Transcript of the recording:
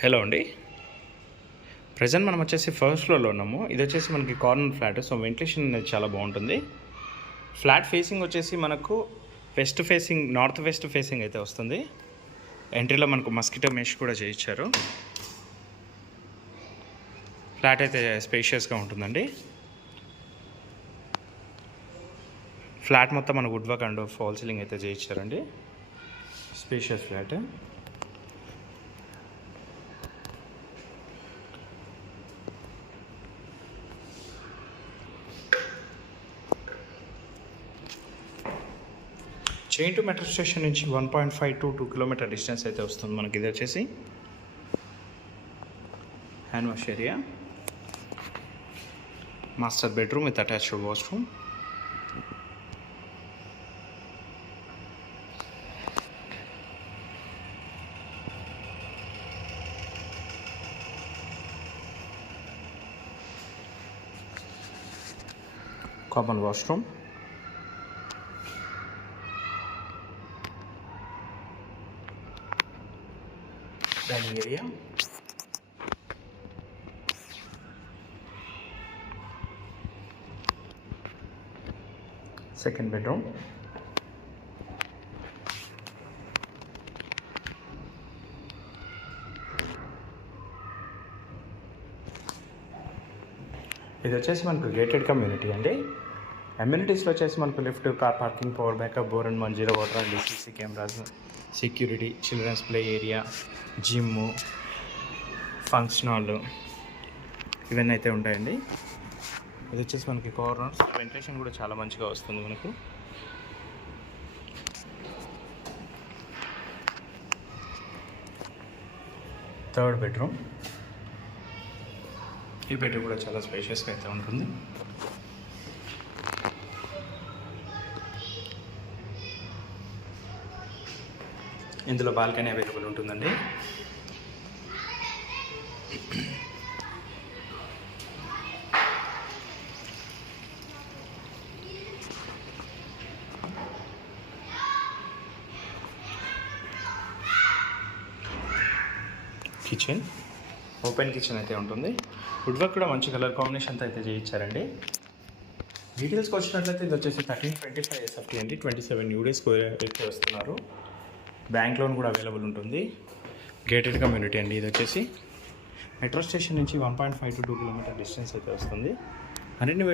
హలో అండి. ప్రజెంట్ మనం వచ్చేసి ఫస్ట్ ఫ్లోర్లో ఉన్నాము. ఇది వచ్చేసి మనకి కార్నర్ ఫ్లాట్. సో వెంటిలేషన్ అనేది చాలా బాగుంటుంది. ఫ్లాట్ ఫేసింగ్ వచ్చేసి మనకు నార్త్ వెస్ట్ ఫేసింగ్ అయితే వస్తుంది. ఎంట్రీలో మనకు మస్కిటో మెష్ కూడా చేయించారు. ఫ్లాట్ అయితే స్పేషియస్గా ఉంటుందండి. ఫ్లాట్ మొత్తం మన wood work and false ceiling అయితే చేయించారండి. Spacious flat. Chain to metro station నుంచి 1.5 to 2 కిలోమీటర్ డిస్టెన్స్ అయితే వస్తుంది మనకి. ఇది వచ్చేసి hand wash area, master bedroom with attached washroom, common washroom, dining area, second bedroom, ఇది వచ్చేసి మనకు గేటెడ్ కమ్యూనిటీ అండి. అమ్యూనిటీస్లో వచ్చేసి మనకు lift, car parking, power backup, bore and 10 water and CC cameras, security, children's play area, gym, function hall ఇవన్నీ అయితే ఉంటాయండి. ఇది వచ్చేసి మనకి కార్నర్స్. వెంటిలేషన్ కూడా చాలా మంచిగా వస్తుంది మనకు. Third bedroom. ఈ బెడ్రూమ్ కూడా చాలా స్పేషియస్గా అయితే ఉంటుంది. ఇందులో బాల్కనీ అవైలబుల్ ఉంటుందండి. కిచెన్, ఓపెన్ కిచెన్ అయితే ఉంటుంది. వుడ్ వర్క్ కూడా మంచి కలర్ కాంబినేషన్తో అయితే చేయించారండి. డీటెయిల్స్కి వచ్చినట్లయితే ఇది వచ్చేసి 1325 SFT అండి. 27 UDs అయితే వస్తున్నారు. బ్యాంక్ లోన్ కూడా అవైలబుల్ ఉంటుంది. గేటెడ్ కమ్యూనిటీ అండి. ఇది వచ్చేసి మెట్రో స్టేషన్ నుంచి 1.5 to 2 కిలోమీటర్ డిస్టెన్స్ అయితే వస్తుంది. అన్ని